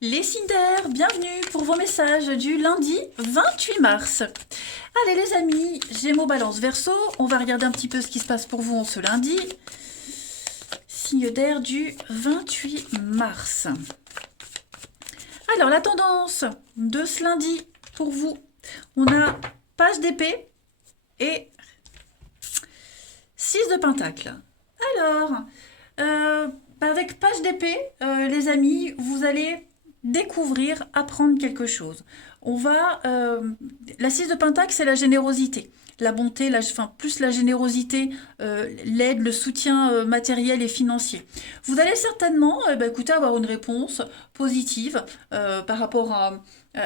Les Cinder, bienvenue pour vos messages du lundi 28 mars. Allez les amis, Gémeaux, Balance, Verseau, on va regarder un petit peu ce qui se passe pour vous en ce lundi. Signe d'air du 28 mars. Alors la tendance de ce lundi pour vous, on a page d'épée et 6 de pentacle. Alors, avec page d'épée, les amis, vous allez découvrir, apprendre quelque chose. La 6 de pentacle, c'est la générosité. La bonté, plus la générosité, l'aide, le soutien matériel et financier. Vous allez certainement écoutez, avoir une réponse positive par rapport à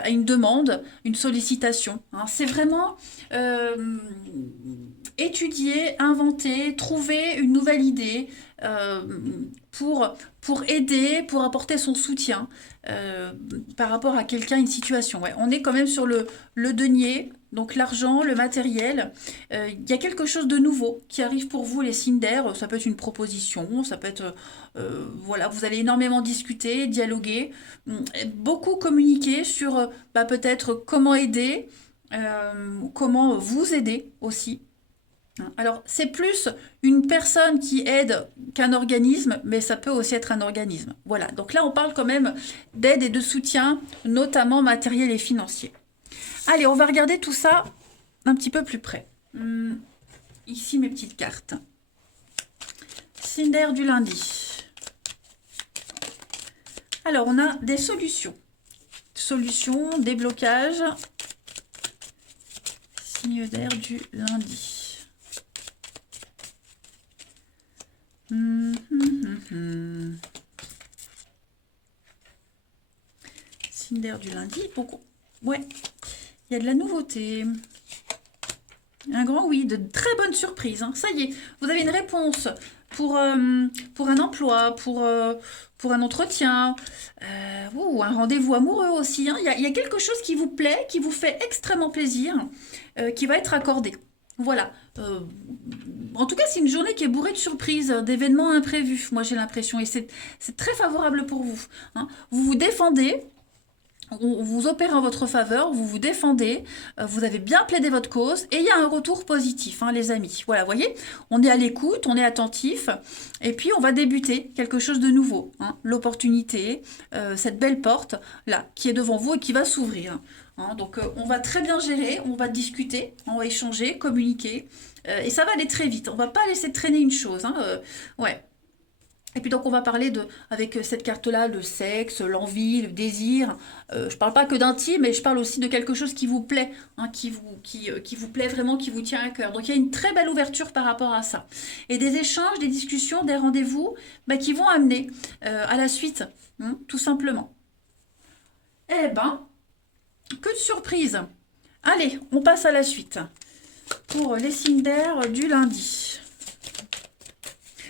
une demande, une sollicitation. Hein. C'est vraiment étudier, inventer, trouver une nouvelle idée euh, pour aider, pour apporter son soutien par rapport à quelqu'un, une situation. Ouais, on est quand même sur le denier, donc l'argent, le matériel. Il y a quelque chose de nouveau qui arrive pour vous, les signes d'air. Ça peut être une proposition, ça peut être... voilà, vous allez énormément discuter, dialoguer, beaucoup communiquer sur peut-être comment aider, comment vous aider aussi. Alors, c'est plus une personne qui aide qu'un organisme, mais ça peut aussi être un organisme. Voilà, donc là, on parle quand même d'aide et de soutien, notamment matériel et financier. Allez, on va regarder tout ça un petit peu plus près. Ici, mes petites cartes. Cinder du lundi. Alors, on a des solutions. Solutions, déblocages. Signe d'air du lundi. Cinder du lundi. Beaucoup. Ouais, il y a de la nouveauté. Un grand oui, de très bonnes surprises. Hein. Ça y est, vous avez une réponse pour un emploi, pour un entretien, ou un rendez-vous amoureux aussi. Hein. Il y a quelque chose qui vous plaît, qui vous fait extrêmement plaisir, qui va être accordé. Voilà. En tout cas, c'est une journée qui est bourrée de surprises, d'événements imprévus, moi j'ai l'impression. Et c'est très favorable pour vous. Hein. Vous vous défendez, on vous opère en votre faveur, vous vous défendez, vous avez bien plaidé votre cause et il y a un retour positif, hein, les amis. Voilà, vous voyez, on est à l'écoute, on est attentif et puis on va débuter quelque chose de nouveau. Hein, l'opportunité, cette belle porte là qui est devant vous et qui va s'ouvrir. Hein, donc on va très bien gérer, on va discuter, on va échanger, communiquer et ça va aller très vite. On va pas laisser traîner une chose. Hein, ouais. Et puis donc on va parler avec cette carte-là, le sexe, l'envie, le désir. Je parle pas que d'intime, mais je parle aussi de quelque chose qui vous plaît, hein, qui vous plaît vraiment, qui vous tient à cœur. Donc il y a une très belle ouverture par rapport à ça. Et des échanges, des discussions, des rendez-vous qui vont amener à la suite, hein, tout simplement. Eh ben, que de surprise. Allez, on passe à la suite. Pour les signes d'air du lundi.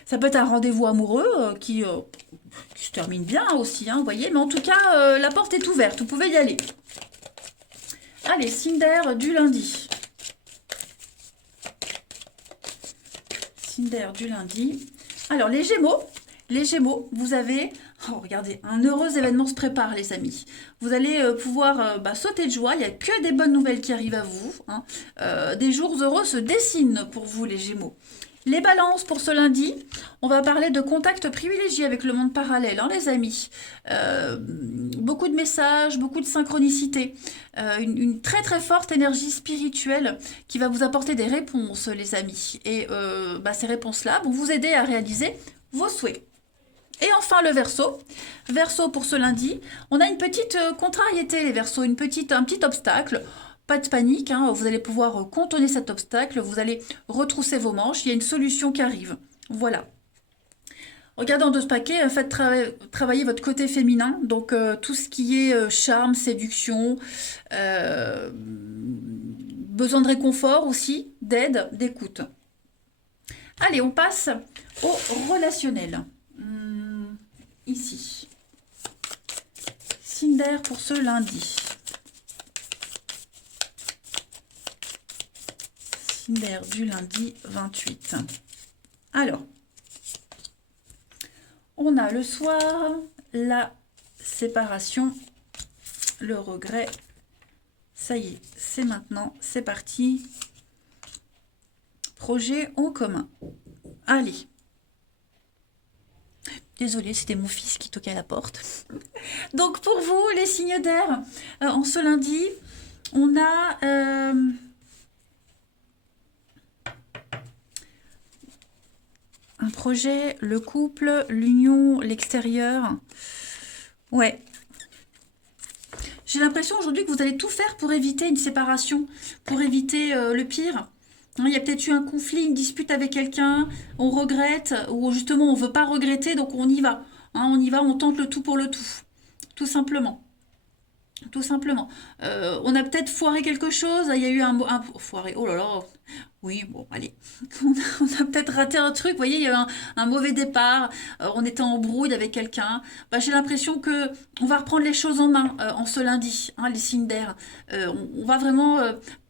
Ça peut être un rendez-vous amoureux qui se termine bien aussi, hein, vous voyez. Mais en tout cas, la porte est ouverte, vous pouvez y aller. Allez, Cinder du lundi. Cinder du lundi. Alors, les Gémeaux, vous avez... Oh, regardez, un heureux événement se prépare, les amis. Vous allez pouvoir sauter de joie. Il n'y a que des bonnes nouvelles qui arrivent à vous. Hein. Des jours heureux se dessinent pour vous, les Gémeaux. Les balances pour ce lundi, on va parler de contact privilégié avec le monde parallèle, hein, les amis. Beaucoup de messages, beaucoup de synchronicité, une très très forte énergie spirituelle qui va vous apporter des réponses, les amis. Et ces réponses-là vont vous aider à réaliser vos souhaits. Et enfin le Verseau. Verseau pour ce lundi, on a une petite contrariété, les Verseaux, un petit obstacle. Pas de panique, hein, vous allez pouvoir contourner cet obstacle, vous allez retrousser vos manches, il y a une solution qui arrive. Voilà. Regardant de ce paquet, faites travailler votre côté féminin, donc tout ce qui est charme, séduction, besoin de réconfort aussi, d'aide, d'écoute. Allez, on passe au relationnel. Ici. Cinder pour ce lundi. Cinder du lundi 28. Alors, on a le soir la séparation, le regret. Ça y est, c'est maintenant, c'est parti. Projet en commun. Allez. Désolée, c'était mon fils qui toquait à la porte. Donc pour vous, les signes d'air, en ce lundi, on a un projet, le couple, l'union, l'extérieur. Ouais. J'ai l'impression aujourd'hui que vous allez tout faire pour éviter une séparation, pour éviter le pire. Hein, il y a peut-être eu un conflit, une dispute avec quelqu'un, on regrette, ou justement on ne veut pas regretter, donc on y va. Hein, on y va, on tente le tout pour le tout. Tout simplement. Tout simplement. On a peut-être foiré quelque chose, il y a eu un foiré, oh là là, oui, bon, allez. On a peut-être raté un truc, vous voyez, il y a eu un mauvais départ, on était en brouille avec quelqu'un. Bah, j'ai l'impression que on va reprendre les choses en main en ce lundi, hein, les signes d'air. On va vraiment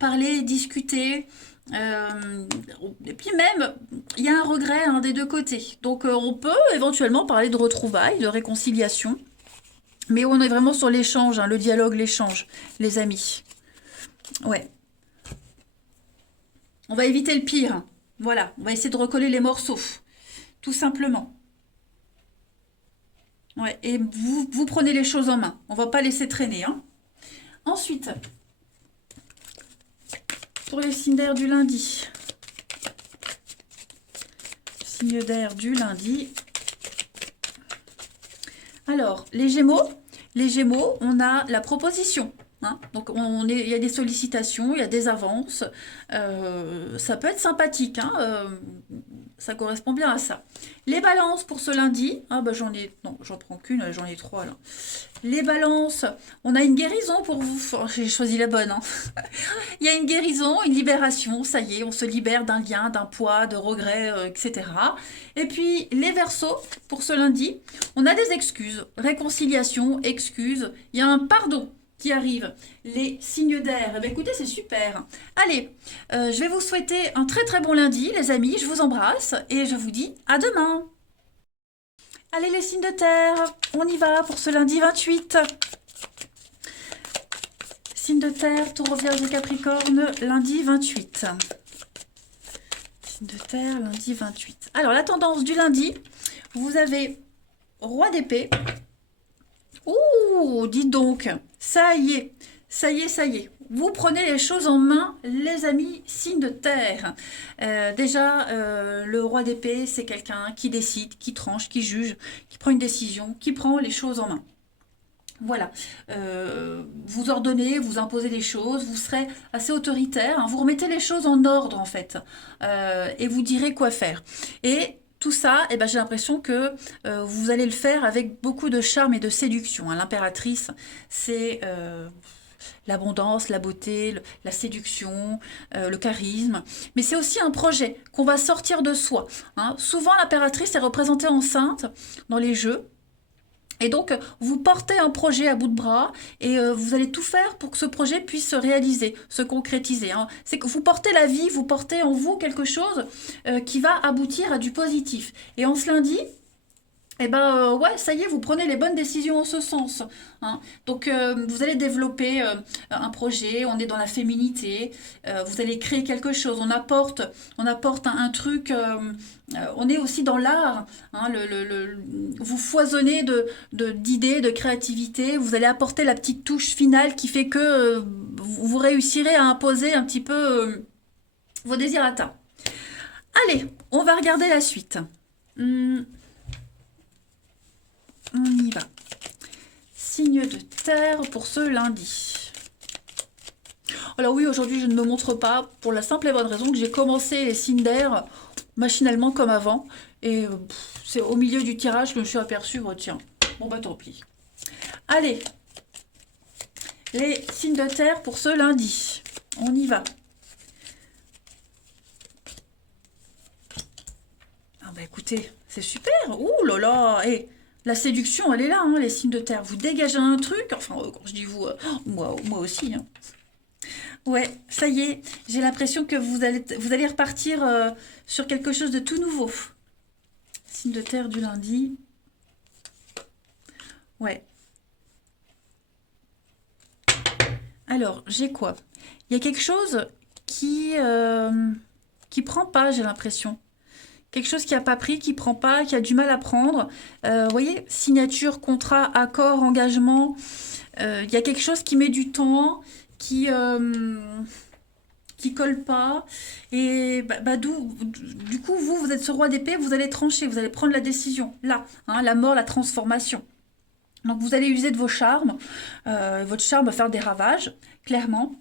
parler, discuter. Et puis même, il y a un regret hein, des deux côtés. Donc on peut éventuellement parler de retrouvailles, de réconciliation. Mais on est vraiment sur l'échange, hein, le dialogue, l'échange, les amis. Ouais. On va éviter le pire. Voilà, on va essayer de recoller les morceaux. Tout simplement. Ouais, et vous prenez les choses en main. On va pas laisser traîner. Hein. Ensuite, pour les signes d'air du lundi. Signe d'air du lundi. Alors, les Gémeaux, on a la proposition. Hein. Donc, il y a des sollicitations, il y a des avances. Ça peut être sympathique. Hein. Ça correspond bien à ça. Les balances pour ce lundi. Ah, bah j'en ai... Non, j'en prends qu'une, j'en ai trois là. Les balances, on a une guérison pour vous. Oh, j'ai choisi la bonne. Hein. Il y a une guérison, une libération. Ça y est, on se libère d'un lien, d'un poids, de regrets, etc. Et puis, les Verseaux, pour ce lundi, on a des excuses. Réconciliation, excuses. Il y a un pardon qui arrive. Les signes d'air. Eh bien, écoutez, c'est super. Allez, je vais vous souhaiter un très très bon lundi, les amis. Je vous embrasse et je vous dis à demain. Allez, les signes de terre, on y va pour ce lundi 28. Signe de terre, Taureau, Vierge, Capricorne, lundi 28. Signe de terre, lundi 28. Alors, la tendance du lundi, vous avez Roi d'épée. Ouh, dites donc, ça y est, ça y est, ça y est. Vous prenez les choses en main, les amis, signe de terre. Déjà, le roi d'épée, c'est quelqu'un qui décide, qui tranche, qui juge, qui prend une décision, qui prend les choses en main. Voilà, vous ordonnez, vous imposez des choses, vous serez assez autoritaire, hein, vous remettez les choses en ordre en fait, et vous direz quoi faire. Et tout ça, eh ben, j'ai l'impression que vous allez le faire avec beaucoup de charme et de séduction. Hein. L'impératrice, c'est l'abondance, la beauté, la séduction, le charisme. Mais c'est aussi un projet qu'on va sortir de soi. Hein. Souvent, l'impératrice est représentée enceinte dans les jeux. Et donc, vous portez un projet à bout de bras et vous allez tout faire pour que ce projet puisse se réaliser, se concrétiser. Hein. C'est que vous portez la vie, vous portez en vous quelque chose qui va aboutir à du positif. Et en ce lundi, eh ben ouais, ça y est, vous prenez les bonnes décisions en ce sens. Hein. Donc vous allez développer un projet, on est dans la féminité, vous allez créer quelque chose, on apporte un truc, on est aussi dans l'art, hein, vous foisonnez d'idées, de créativité, vous allez apporter la petite touche finale qui fait que vous réussirez à imposer un petit peu vos désirs atteints. Allez, on va regarder la suite. On y va. Signe de terre pour ce lundi. Alors oui, aujourd'hui, je ne me montre pas pour la simple et bonne raison que j'ai commencé les signes d'air machinalement comme avant. Et c'est au milieu du tirage que je me suis aperçue, tiens, bon bah tant pis. Allez, les signes de terre pour ce lundi. On y va. Ah bah écoutez, c'est super. Ouh là là, et... La séduction, elle est là, hein, les signes de terre. Vous dégagez un truc, enfin, quand je dis vous, moi aussi. Hein. Ouais, ça y est, j'ai l'impression que vous allez repartir sur quelque chose de tout nouveau. Signe de terre du lundi. Ouais. Alors, j'ai quoi? Il y a quelque chose qui prend pas, j'ai l'impression. Quelque chose qui a pas pris, qui prend pas, qui a du mal à prendre. Vous voyez, signature, contrat, accord, engagement. Il y a quelque chose qui met du temps, qui colle pas. Et du coup, vous êtes ce roi d'épée, vous allez trancher, vous allez prendre la décision. Là, hein, la mort, la transformation. Donc vous allez user de vos charmes. Votre charme va faire des ravages, clairement.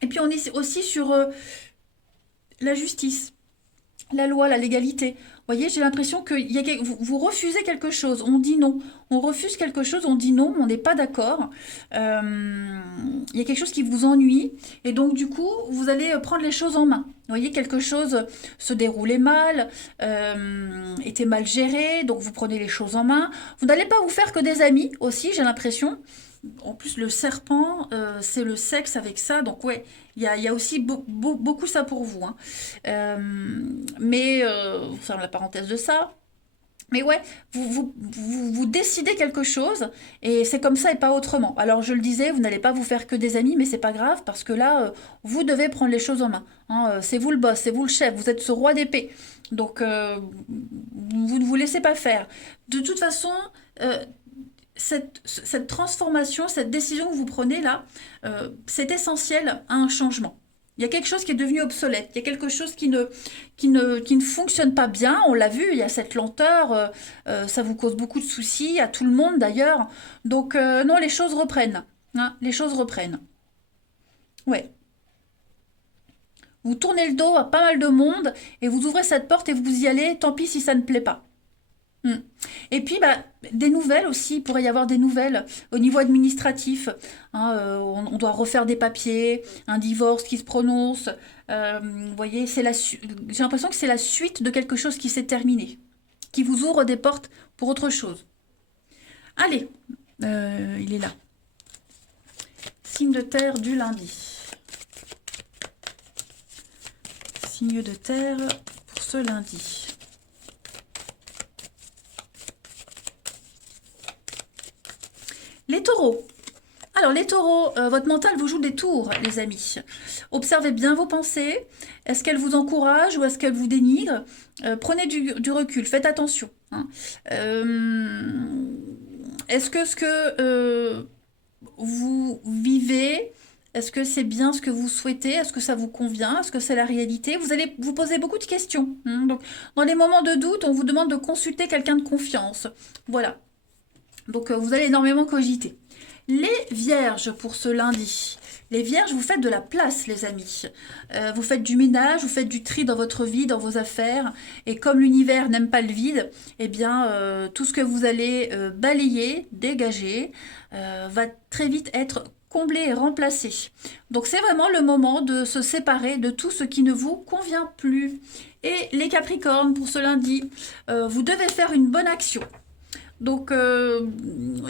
Et puis on est aussi sur la justice, la loi, la légalité. Vous voyez, j'ai l'impression que vous refusez quelque chose, on dit non. On refuse quelque chose, on dit non, on n'est pas d'accord. Il y a quelque chose qui vous ennuie. Et donc, du coup, vous allez prendre les choses en main. Vous voyez, quelque chose se déroulait mal, était mal géré, donc vous prenez les choses en main. Vous n'allez pas vous faire que des amis aussi, j'ai l'impression. En plus, le serpent, c'est le sexe avec ça. Donc, ouais, il y a aussi beaucoup ça pour vous, hein. On ferme la parenthèse de ça. Mais ouais, vous décidez quelque chose et c'est comme ça et pas autrement. Alors je le disais, vous n'allez pas vous faire que des amis, mais c'est pas grave parce que là, vous devez prendre les choses en main, hein. C'est vous le boss, c'est vous le chef, vous êtes ce roi d'épée. Donc vous ne vous laissez pas faire. De toute façon, cette transformation, cette décision que vous prenez là, c'est essentiel à un changement. Il y a quelque chose qui est devenu obsolète, il y a quelque chose qui ne fonctionne pas bien, on l'a vu, il y a cette lenteur, ça vous cause beaucoup de soucis, à tout le monde d'ailleurs. Donc non, les choses reprennent, hein, les choses reprennent. Ouais. Vous tournez le dos à pas mal de monde et vous ouvrez cette porte et vous y allez, tant pis si ça ne plaît pas. Mm. Et puis, des nouvelles aussi, il pourrait y avoir des nouvelles au niveau administratif, hein, on doit refaire des papiers, un divorce qui se prononce. Vous voyez, j'ai l'impression que c'est la suite de quelque chose qui s'est terminé, qui vous ouvre des portes pour autre chose. Allez, il est là. Signe de terre du lundi. Signe de terre pour ce lundi. Les taureaux. Alors les taureaux, votre mental vous joue des tours, les amis. Observez bien vos pensées. Est-ce qu'elles vous encouragent ou est-ce qu'elles vous dénigrent? Prenez du recul, faites attention, hein. Est-ce que vous vivez, est-ce que c'est bien ce que vous souhaitez? Est-ce que ça vous convient? Est-ce que c'est la réalité? Vous allez vous poser beaucoup de questions, hein. Donc, dans les moments de doute, on vous demande de consulter quelqu'un de confiance. Voilà. Donc, vous allez énormément cogiter. Les vierges pour ce lundi. Les vierges, vous faites de la place, les amis. Vous faites du ménage, vous faites du tri dans votre vie, dans vos affaires. Et comme l'univers n'aime pas le vide, eh bien, tout ce que vous allez balayer, dégager, va très vite être comblé et remplacé. Donc, c'est vraiment le moment de se séparer de tout ce qui ne vous convient plus. Et les capricornes, pour ce lundi, vous devez faire une bonne action. Donc,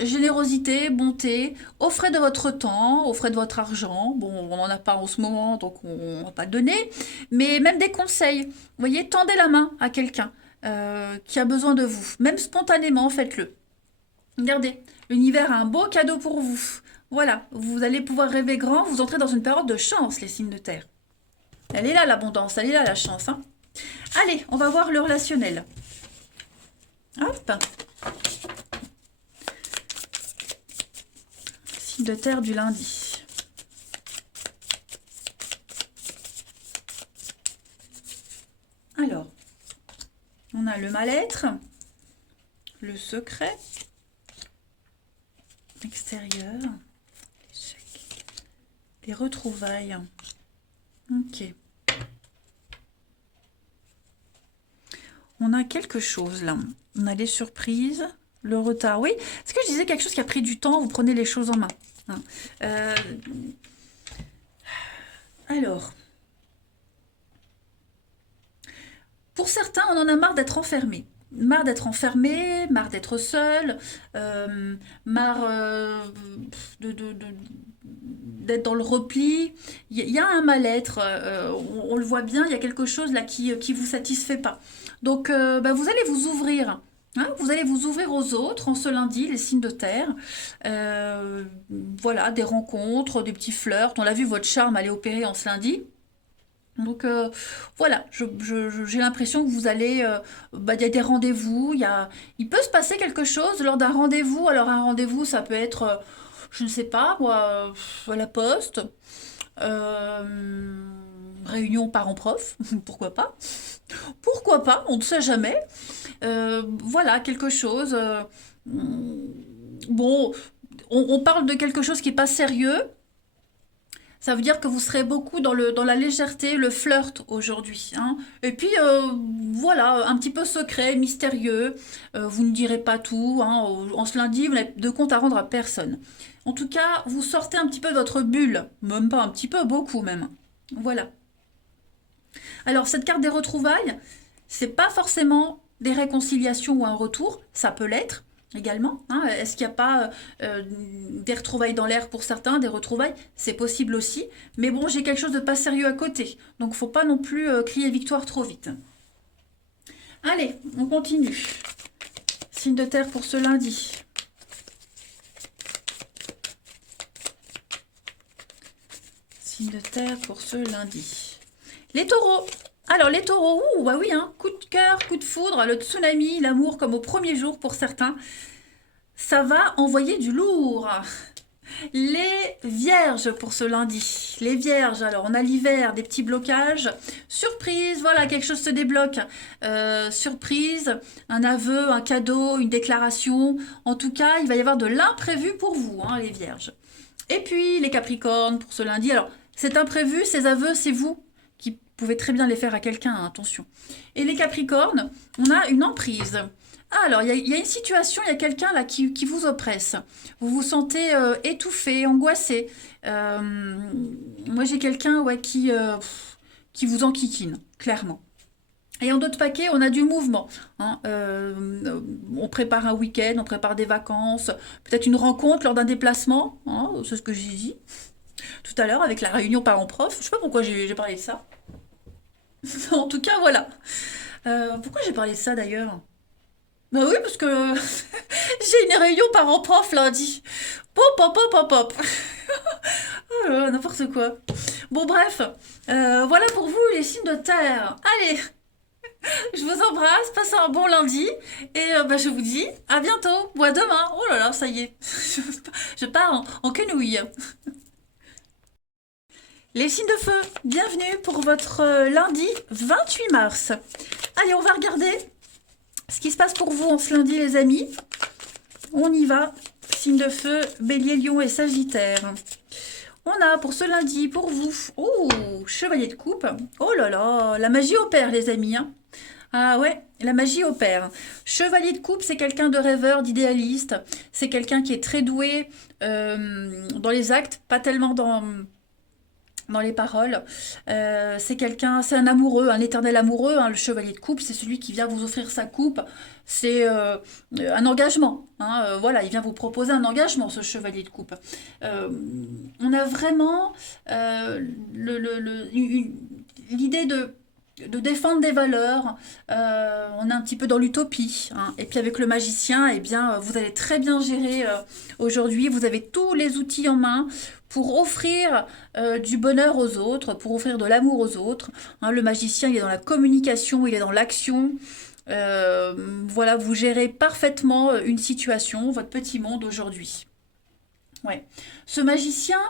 générosité, bonté, offrez de votre temps, offrez de votre argent. Bon, on n'en a pas en ce moment, donc on ne va pas donner. Mais même des conseils. Vous voyez, tendez la main à quelqu'un qui a besoin de vous. Même spontanément, faites-le. Regardez, l'univers a un beau cadeau pour vous. Voilà, vous allez pouvoir rêver grand, vous entrez dans une période de chance, les signes de terre. Elle est là, l'abondance, elle est là, la chance, hein. Allez, on va voir le relationnel. Hop. Signe de terre du lundi. Alors, on a le mal-être, le secret, l'extérieur, l'échec, les retrouvailles. Ok. On a quelque chose là. On a les surprises, le retard. Oui, est-ce que je disais quelque chose qui a pris du temps? Vous prenez les choses en main, hein. Alors, pour certains, on en a marre d'être enfermé. Marre d'être enfermé, marre d'être seul, marre d'être dans le repli. Il y a un mal-être, on le voit bien, il y a quelque chose là qui vous satisfait pas. Donc, vous allez vous ouvrir Hein, vous allez vous ouvrir aux autres en ce lundi, les signes de terre. Euh, voilà, des rencontres, des petits flirts. On l'a vu, votre charme allait opérer en ce lundi. Donc voilà, j'ai l'impression que vous allez, bah, il y a des rendez-vous, il peut se passer quelque chose lors d'un rendez-vous. Alors un rendez-vous, ça peut être, je ne sais pas, moi, à la poste, euh, réunion parents-prof, pourquoi pas? Pourquoi pas? On ne sait jamais. Voilà, quelque chose. Bon, on parle de quelque chose qui n'est pas sérieux. Ça veut dire que vous serez beaucoup dans la légèreté, le flirt aujourd'hui, hein. Et puis, voilà, un petit peu secret, mystérieux. Vous ne direz pas tout, hein. En ce lundi, vous n'avez de compte à rendre à personne. En tout cas, vous sortez un petit peu de votre bulle. Même pas un petit peu, beaucoup même. Voilà. Alors, cette carte des retrouvailles, c'est pas forcément des réconciliations ou un retour, ça peut l'être également, hein. Est-ce qu'il n'y a pas des retrouvailles dans l'air pour certains, des retrouvailles? C'est possible aussi. Mais bon, j'ai quelque chose de pas sérieux à côté. Donc, faut pas non plus crier victoire trop vite. Allez, on continue. Signe de terre pour ce lundi. Signe de terre pour ce lundi. Les taureaux. Alors les taureaux, ouh, bah oui, hein, coup de cœur, coup de foudre, le tsunami, l'amour comme au premier jour pour certains. Ça va envoyer du lourd. Les vierges pour ce lundi. Les vierges, alors on a l'hiver, des petits blocages. Surprise, voilà, quelque chose se débloque. Surprise, un aveu, un cadeau, une déclaration. En tout cas, il va y avoir de l'imprévu pour vous, hein, les vierges. Et puis les capricornes pour ce lundi. Alors, cet imprévu, ces aveux, c'est vous qui pouvez très bien les faire à quelqu'un, hein, attention. Et les capricornes, on a une emprise. Ah, alors, il y a une situation, il y a quelqu'un là qui vous oppresse. Vous vous sentez étouffé, angoissé. Euh, moi, j'ai quelqu'un ouais, qui vous enquiquine, clairement. Et en d'autres paquets, on a du mouvement, hein. On prépare un week-end, on prépare des vacances, peut-être une rencontre lors d'un déplacement, hein, c'est ce que j'ai dit tout à l'heure avec la réunion parents-prof. Je sais pas pourquoi j'ai parlé de ça. En tout cas, voilà. Pourquoi j'ai parlé de ça d'ailleurs? Bah oui, parce que j'ai une réunion parents-prof lundi. Pop, pop, pop, pop, pop. Oh là là, n'importe quoi. Bon, bref, voilà pour vous les signes de terre. Allez, je vous embrasse, passez un bon lundi et bah, je vous dis à bientôt ou à demain. Oh là là, ça y est, je pars en quenouille. Les signes de feu, bienvenue pour votre lundi 28 mars. Allez, on va regarder ce qui se passe pour vous en ce lundi, les amis. On y va. Signes de feu, Bélier, Lion et Sagittaire. On a pour ce lundi, pour vous, oh, Chevalier de coupe. Oh là là, la magie opère, les amis, hein. Ah ouais, la magie opère. Chevalier de coupe, c'est quelqu'un de rêveur, d'idéaliste. C'est quelqu'un qui est très doué dans les actes, pas tellement dans les paroles. C'est quelqu'un, c'est un amoureux, un éternel amoureux, hein, le chevalier de coupe, c'est celui qui vient vous offrir sa coupe. C'est un engagement, hein, voilà, il vient vous proposer un engagement, ce chevalier de coupe. Euh, on a vraiment l'idée de défendre des valeurs. On est un petit peu dans l'utopie, hein. Et puis avec le magicien, eh bien, vous allez très bien gérer aujourd'hui. Vous avez tous les outils en main pour offrir du bonheur aux autres, pour offrir de l'amour aux autres, hein. Le magicien, il est dans la communication, il est dans l'action. Euh, voilà, vous gérez parfaitement une situation, votre petit monde aujourd'hui. Ouais. Ce magicien,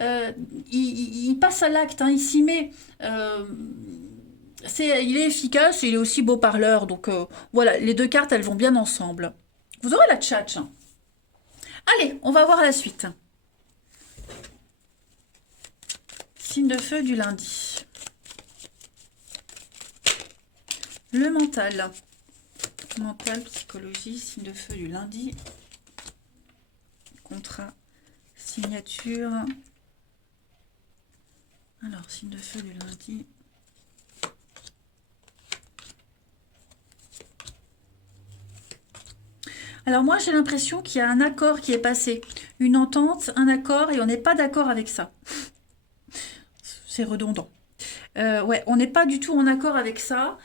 il passe à l'acte, hein, il s'y met. Il est efficace et il est aussi beau parleur. Donc voilà, les deux cartes, elles vont bien ensemble. Vous aurez la tchatch, hein. Allez, on va voir la suite. Signe de feu du lundi. Le mental. Mental, psychologie, signe de feu du lundi. Contrat, signature. Alors, signe de feu du lundi. Alors moi, j'ai l'impression qu'il y a un accord qui est passé. Une entente, un accord, et on n'est pas d'accord avec ça. C'est redondant. Ouais, on n'est pas du tout en accord avec ça.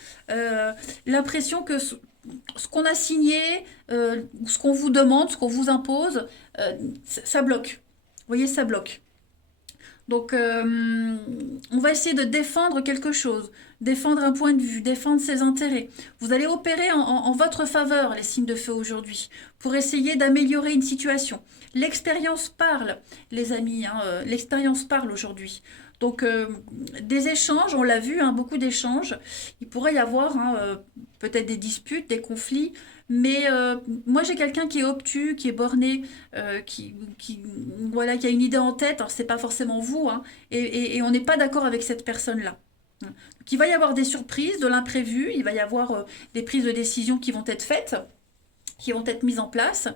L'impression que ce qu'on a signé, ce qu'on vous demande, ce qu'on vous impose, ça bloque. Vous voyez, ça bloque. Donc, on va essayer de défendre quelque chose, défendre un point de vue, défendre ses intérêts. Vous allez opérer en votre faveur, les signes de feu aujourd'hui, pour essayer d'améliorer une situation. L'expérience parle, les amis, hein, l'expérience parle aujourd'hui. Donc, des échanges, on l'a vu, hein, beaucoup d'échanges. Il pourrait y avoir hein, peut-être des disputes, des conflits, mais moi j'ai quelqu'un qui est obtus, qui est borné, voilà, qui a une idée en tête. Alors c'est pas forcément vous, hein, et on n'est pas d'accord avec cette personne-là. Donc, il va y avoir des surprises, de l'imprévu, il va y avoir des prises de décision qui vont être faites, qui vont être mises en place,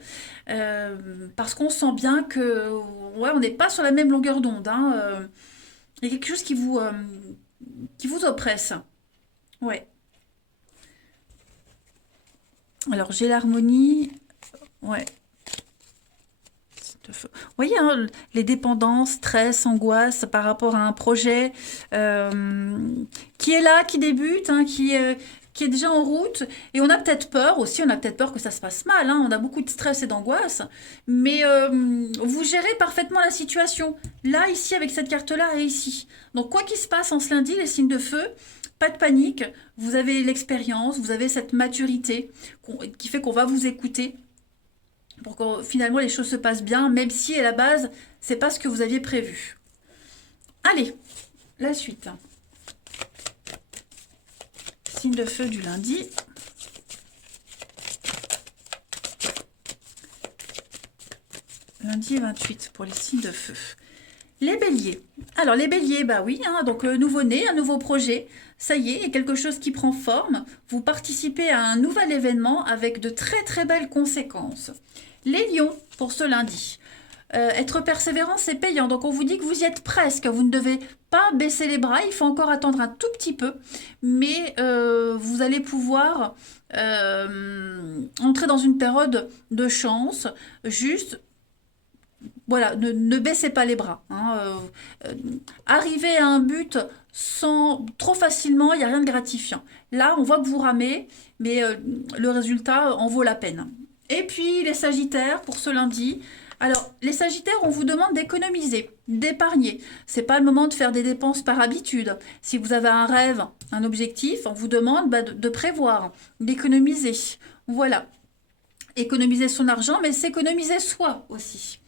parce qu'on sent bien que ouais, on n'est pas sur la même longueur d'onde. Hein, il y a quelque chose qui vous oppresse. Ouais. Alors j'ai l'harmonie. Ouais. Vous voyez, hein, les dépendances, stress, angoisse par rapport à un projet qui est là, qui débute, hein, qui est déjà en route. Et on a peut-être peur aussi, on a peut-être peur que ça se passe mal. Hein, on a beaucoup de stress et d'angoisse. Mais vous gérez parfaitement la situation. Là, ici, avec cette carte-là et ici. Donc, quoi qu'il se passe en ce lundi, les signes de feu, pas de panique. Vous avez l'expérience, vous avez cette maturité qui fait qu'on va vous écouter pour que finalement les choses se passent bien, même si à la base, c'est pas ce que vous aviez prévu. Allez, la suite. Signe de feu du lundi. Lundi 28 pour les signes de feu. Les béliers. Alors les béliers, bah oui, hein, donc nouveau-né, un nouveau projet. Ça y est, il y a quelque chose qui prend forme. Vous participez à un nouvel événement avec de très très belles conséquences. Les lions, pour ce lundi. Être persévérant, c'est payant. Donc on vous dit que vous y êtes presque. Vous ne devez pas baisser les bras. Il faut encore attendre un tout petit peu. Mais vous allez pouvoir entrer dans une période de chance. Juste, voilà, ne baissez pas les bras. Hein. Arriver à un but sans trop facilement, il n'y a rien de gratifiant. Là, on voit que vous ramez, mais le résultat en vaut la peine. Et puis les Sagittaires pour ce lundi. Alors les Sagittaires, on vous demande d'économiser, d'épargner. C'est pas le moment de faire des dépenses par habitude. Si vous avez un rêve, un objectif, on vous demande de prévoir, d'économiser. Voilà. Économiser son argent, mais s'économiser soi aussi.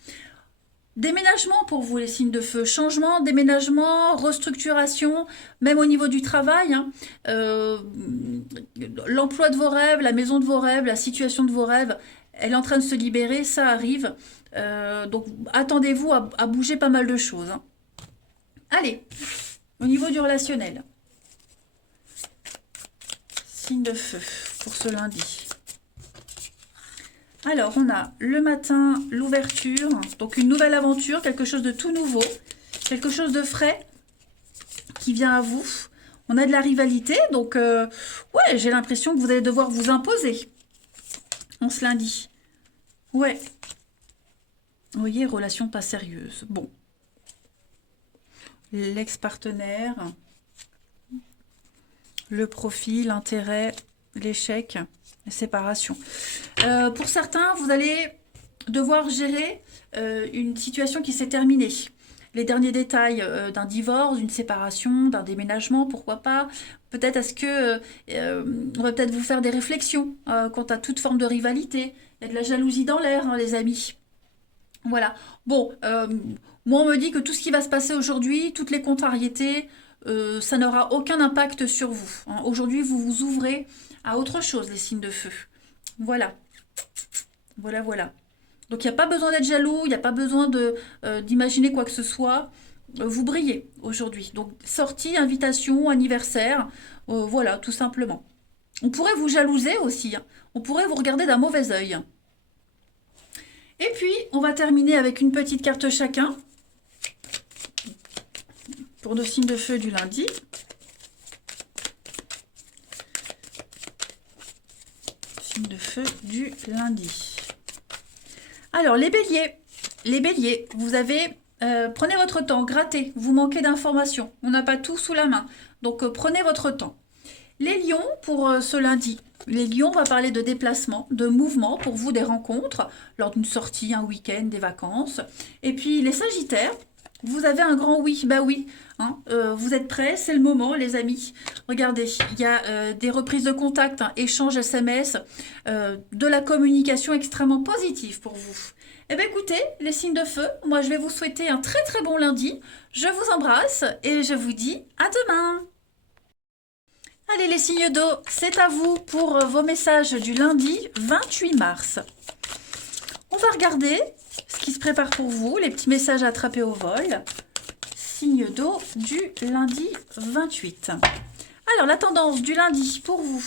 Déménagement pour vous, les signes de feu. Changement, déménagement, restructuration, même au niveau du travail. Hein. L'emploi de vos rêves, la maison de vos rêves, la situation de vos rêves, elle est en train de se libérer, ça arrive. Donc attendez-vous à bouger pas mal de choses. Hein. Allez, au niveau du relationnel. Signe de feu pour ce lundi. Alors, on a le matin, l'ouverture, donc une nouvelle aventure, quelque chose de tout nouveau, quelque chose de frais qui vient à vous. On a de la rivalité, donc ouais, j'ai l'impression que vous allez devoir vous imposer en ce lundi. Ouais. Vous voyez, relation pas sérieuse. Bon. L'ex-partenaire, le profit, l'intérêt, l'échec. Séparation. Pour certains, vous allez devoir gérer une situation qui s'est terminée. Les derniers détails d'un divorce, d'une séparation, d'un déménagement, pourquoi pas. Peut-être est-ce que on va peut-être vous faire des réflexions quant à toute forme de rivalité. Il y a de la jalousie dans l'air, hein, les amis. Voilà. Bon, moi on me dit que tout ce qui va se passer aujourd'hui, toutes les contrariétés, ça n'aura aucun impact sur vous. Hein. Aujourd'hui, vous vous ouvrez à autre chose, les signes de feu. Voilà. Voilà, voilà. Donc, il n'y a pas besoin d'être jaloux, il n'y a pas besoin d'imaginer quoi que ce soit. Vous brillez aujourd'hui. Donc, sortie, invitation, anniversaire, voilà, tout simplement. On pourrait vous jalouser aussi. Hein. On pourrait vous regarder d'un mauvais œil. Et puis, on va terminer avec une petite carte chacun pour nos signes de feu du lundi. De feu du lundi. Alors, les béliers, vous avez, prenez votre temps, grattez, vous manquez d'informations, on n'a pas tout sous la main, donc prenez votre temps. Les lions pour ce lundi. Les lions, on va parler de déplacement, de mouvement, pour vous des rencontres, lors d'une sortie, un week-end, des vacances. Et puis les sagittaires, vous avez un grand oui, bah oui, hein, vous êtes prêts, c'est le moment les amis. Regardez, il y a des reprises de contact, hein, échanges SMS, de la communication extrêmement positive pour vous. Eh bien écoutez, les signes de feu, moi je vais vous souhaiter un très très bon lundi. Je vous embrasse et je vous dis à demain. Allez les signes d'eau, c'est à vous pour vos messages du lundi 28 mars. On va regarder ce qui se prépare pour vous, les petits messages attrapés au vol. Signe d'eau du lundi 28. Alors la tendance du lundi pour vous.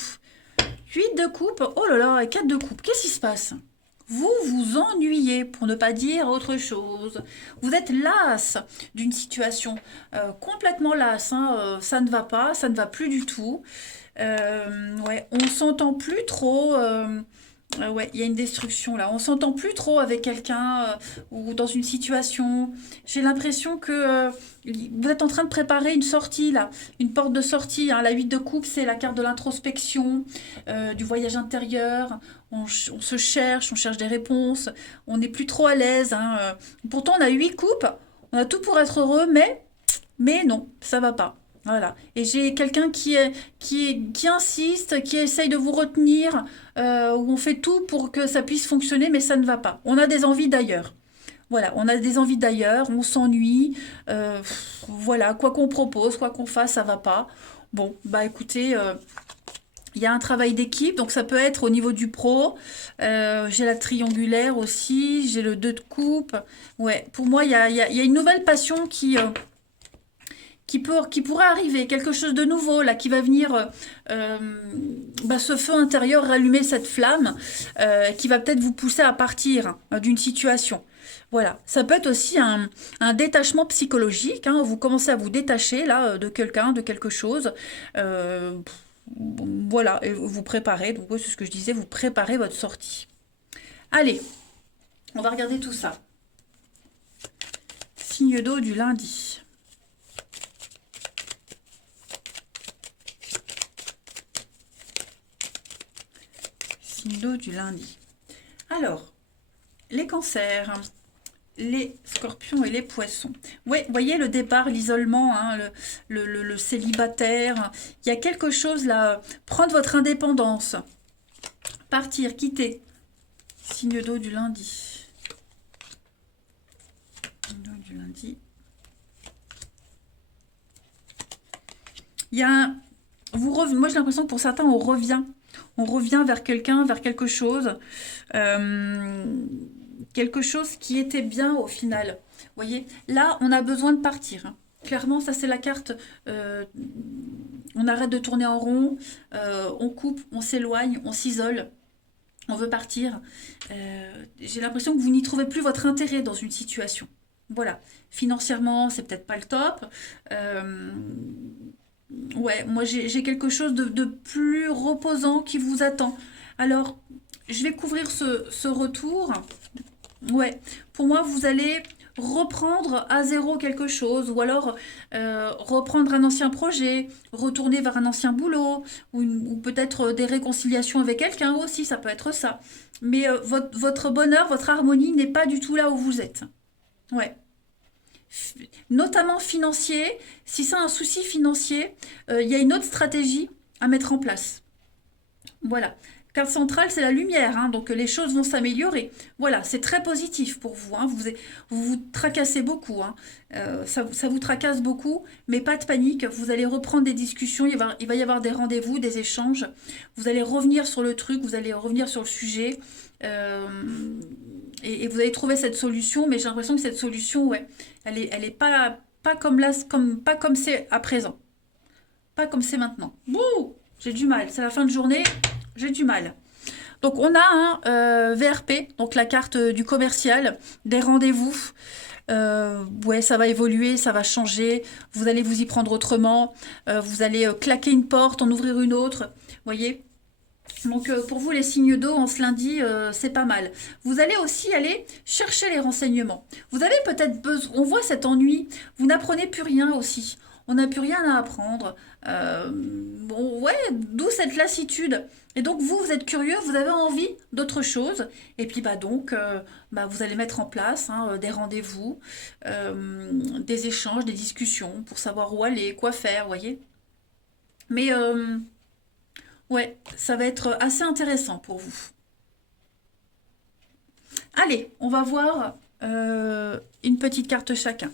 8 de coupe, oh là là, et 4 de coupe, qu'est-ce qui se passe? Vous vous ennuyez, pour ne pas dire autre chose. Vous êtes las d'une situation, complètement las, hein, ça ne va pas, ça ne va plus du tout. Ouais, on s'entend plus trop. Ouais, il y a une destruction là. On s'entend plus trop avec quelqu'un ou dans une situation. J'ai l'impression que vous êtes en train de préparer une sortie là, une porte de sortie, hein. La 8 de coupe, c'est la carte de l'introspection, du voyage intérieur. On se cherche, on cherche des réponses. On n'est plus trop à l'aise, hein. Pourtant, on a 8 coupes. On a tout pour être heureux, mais non, ça va pas. Voilà. Et j'ai quelqu'un qui insiste, qui essaye de vous retenir, où on fait tout pour que ça puisse fonctionner, mais ça ne va pas. On a des envies d'ailleurs. Voilà, on a des envies d'ailleurs, on s'ennuie. Voilà, quoi qu'on propose, quoi qu'on fasse, ça va pas. Bon, bah écoutez, il y a un travail d'équipe, donc ça peut être au niveau du pro. J'ai la triangulaire aussi, j'ai le 2 de coupe. Ouais, pour moi, il y a une nouvelle passion qui pourrait arriver, quelque chose de nouveau, là, qui va venir, ce feu intérieur, rallumer cette flamme, qui va peut-être vous pousser à partir d'une situation. Voilà, ça peut être aussi un détachement psychologique, hein. Vous commencez à vous détacher, là, de quelqu'un, de quelque chose. Euh, voilà, et vous préparez, donc ouais, c'est ce que je disais, vous préparez votre sortie. Allez, on va regarder tout ça. Signe d'eau du lundi. Signe d'eau du lundi. Alors, les cancers, les scorpions et les poissons. Ouais, voyez le départ, l'isolement, hein, le célibataire. Il y a quelque chose là. Prendre votre indépendance. Partir, quitter. Signe d'eau du lundi. Signe d'eau du lundi. Il y a un... Moi, j'ai l'impression que pour certains, on revient. On revient vers quelqu'un, vers quelque chose. Quelque chose qui était bien au final. Vous voyez, là, on a besoin de partir, hein. Clairement, ça, c'est la carte. On arrête de tourner en rond. On coupe, on s'éloigne, on s'isole. On veut partir. J'ai l'impression que vous n'y trouvez plus votre intérêt dans une situation. Voilà. Financièrement, c'est peut-être pas le top. Ouais, moi j'ai quelque chose de plus reposant qui vous attend. Alors, je vais couvrir ce retour. Ouais, pour moi, vous allez reprendre à zéro quelque chose, ou alors reprendre un ancien projet, retourner vers un ancien boulot, ou peut-être des réconciliations avec quelqu'un aussi, ça peut être ça. Mais votre bonheur, votre harmonie n'est pas du tout là où vous êtes. Ouais. Notamment financier, si c'est un souci financier, il y a une autre stratégie à mettre en place. Voilà. Carte centrale, c'est la lumière, hein, donc les choses vont s'améliorer. Voilà, c'est très positif pour vous, hein, vous tracassez beaucoup, hein, ça vous tracasse beaucoup, mais pas de panique, vous allez reprendre des discussions, il va y avoir des rendez-vous, des échanges, vous allez revenir sur le truc, vous allez revenir sur le sujet, euh, et vous allez trouver cette solution, mais j'ai l'impression que cette solution, ouais, elle est pas comme là, pas comme c'est à présent, pas comme c'est maintenant. Bouh, j'ai du mal, c'est la fin de journée. J'ai du mal. Donc on a un VRP, donc la carte du commercial, des rendez-vous. Ouais, ça va évoluer, ça va changer. Vous allez vous y prendre autrement. Vous allez claquer une porte, en ouvrir une autre. Voyez? Donc pour vous les signes d'eau en ce lundi, c'est pas mal. Vous allez aussi aller chercher les renseignements. Vous avez peut-être besoin, on voit cet ennui, vous n'apprenez plus rien aussi. on n'a plus rien à apprendre. Bon, ouais, d'où cette lassitude. Et donc vous, vous êtes curieux, vous avez envie d'autre chose. Et puis bah donc, bah, vous allez mettre en place hein, des rendez-vous, des échanges, des discussions pour savoir où aller, quoi faire, vous voyez. Mais ouais, ça va être assez intéressant pour vous. Allez, on va voir une petite carte chacun.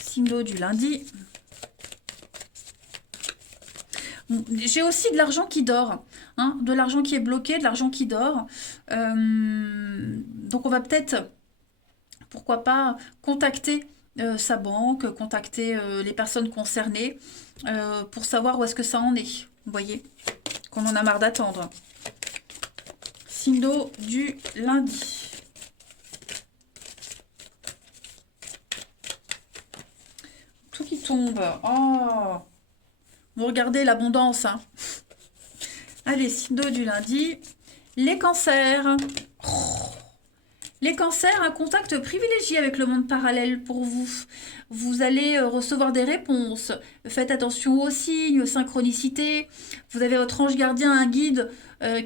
Signe d'eau du lundi. Bon, j'ai aussi de l'argent qui dort, hein, de l'argent qui est bloqué, de l'argent qui dort. Donc on va peut-être, pourquoi pas, contacter sa banque, contacter les personnes concernées pour savoir où est-ce que ça en est. Vous voyez, qu'on en a marre d'attendre. Signe d'eau du lundi. Tout qui tombe. Oh, vous regardez l'abondance. Hein. Allez, signe d'eau du lundi. Les cancers. Oh. Les cancers, un contact privilégié avec le monde parallèle pour vous. Vous allez recevoir des réponses. Faites attention aux signes, aux synchronicités. Vous avez votre ange gardien, un guide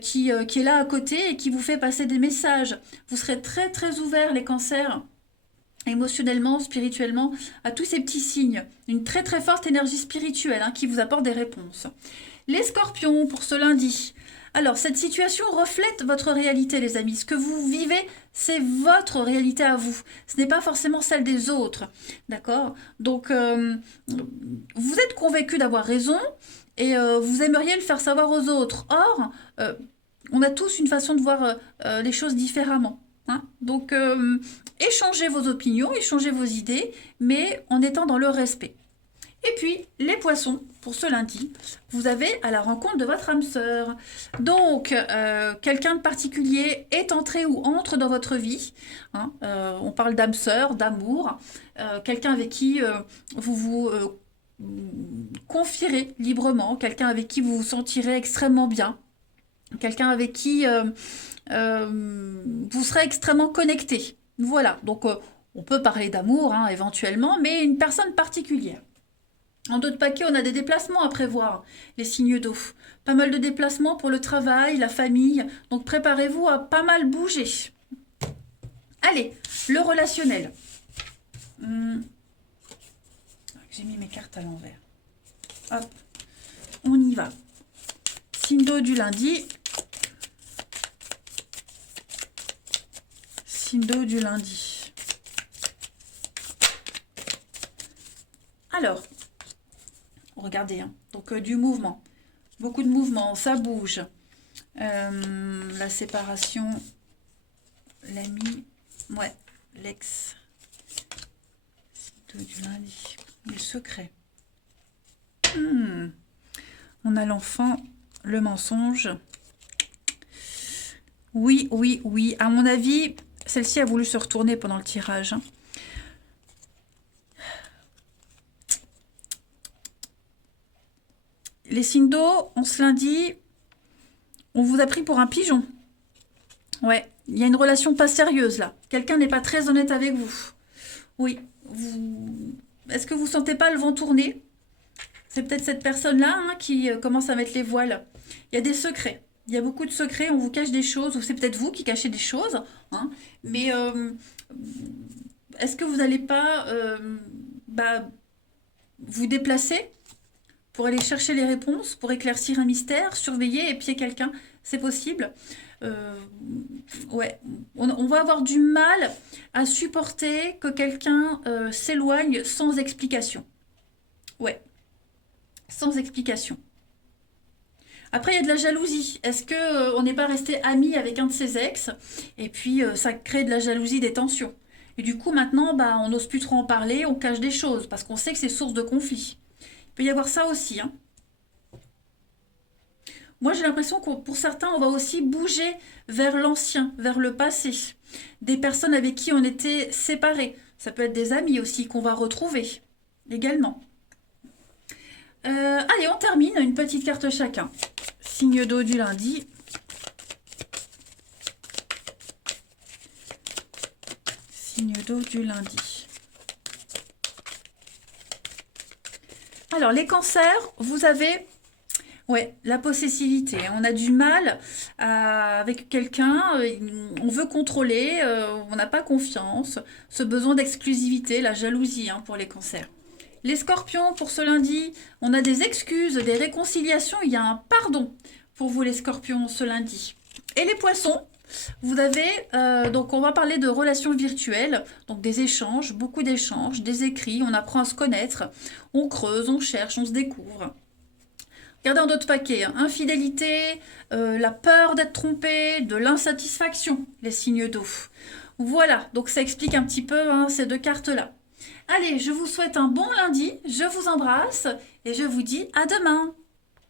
qui est là à côté et qui vous fait passer des messages. Vous serez très très ouverts, les cancers, émotionnellement, spirituellement, à tous ces petits signes. Une très très forte énergie spirituelle hein, qui vous apporte des réponses. Les scorpions, pour ce lundi. Alors, cette situation reflète votre réalité, les amis. Ce que vous vivez, c'est votre réalité à vous. Ce n'est pas forcément celle des autres. D'accord? Donc, vous êtes convaincu d'avoir raison et vous aimeriez le faire savoir aux autres. Or, on a tous une façon de voir les choses différemment. Hein. Donc, échangez vos opinions, échangez vos idées, mais en étant dans le respect. Et puis, les poissons, pour ce lundi, vous avez à la rencontre de votre âme sœur. Donc, quelqu'un de particulier est entré ou entre dans votre vie. Hein, on parle d'âme sœur, d'amour. Quelqu'un avec qui vous vous confierez librement. Quelqu'un avec qui vous vous sentirez extrêmement bien. Quelqu'un avec qui vous serez extrêmement connecté. Voilà, donc on peut parler d'amour hein, éventuellement, mais une personne particulière. En dos de paquet, on a des déplacements à prévoir, les signes d'eau. Pas mal de déplacements pour le travail, la famille. Donc préparez-vous à pas mal bouger. Allez, le relationnel. J'ai mis mes cartes à l'envers. Hop, on y va. Signe d'eau du lundi. Signe d'eau du lundi. Alors, regardez, hein. Donc du mouvement, beaucoup de mouvement, ça bouge. La séparation, l'ami, ouais, l'ex, du lundi, le secret. On a l'enfant, le mensonge. Oui, oui, oui. À mon avis, celle-ci a voulu se retourner pendant le tirage. Hein. Les signes d'eau, on se lundi, on vous a pris pour un pigeon. Ouais, il y a une relation pas sérieuse là. Quelqu'un n'est pas très honnête avec vous. Oui, est-ce que vous sentez pas le vent tourner? C'est peut-être cette personne-là hein, qui commence à mettre les voiles. Il y a des secrets. Il y a beaucoup de secrets, on vous cache des choses, ou c'est peut-être vous qui cachez des choses. Hein, mais est-ce que vous n'allez pas vous déplacer pour aller chercher les réponses, pour éclaircir un mystère, surveiller, épier quelqu'un, c'est possible. Ouais, on va avoir du mal à supporter que quelqu'un s'éloigne sans explication. Ouais, sans explication. Après, il y a de la jalousie. Est-ce que on n'est pas resté ami avec un de ses ex et puis ça crée de la jalousie, des tensions. Et du coup, maintenant, bah, on n'ose plus trop en parler, on cache des choses parce qu'on sait que c'est source de conflit. Il peut y avoir ça aussi. Hein. Moi, j'ai l'impression que pour certains, on va aussi bouger vers l'ancien, vers le passé. Des personnes avec qui on était séparés. Ça peut être des amis aussi qu'on va retrouver également. Allez, on termine. Une petite carte chacun. Signe d'eau du lundi. Signe d'eau du lundi. Alors, les cancers, vous avez ouais, la possessivité. On a du mal avec quelqu'un, on veut contrôler, on n'a pas confiance, ce besoin d'exclusivité, la jalousie pour les cancers. Les scorpions, pour ce lundi, on a des excuses, des réconciliations, il y a un pardon pour vous les scorpions ce lundi. Et les poissons, vous avez, donc on va parler de relations virtuelles, donc des échanges, beaucoup d'échanges, des écrits, on apprend à se connaître, on creuse, on cherche, on se découvre. Regardez un autre paquet, infidélité, la peur d'être trompé, de l'insatisfaction, les signes d'eau. Voilà, donc ça explique un petit peu ces deux cartes-là. Allez, je vous souhaite un bon lundi, je vous embrasse et je vous dis à demain.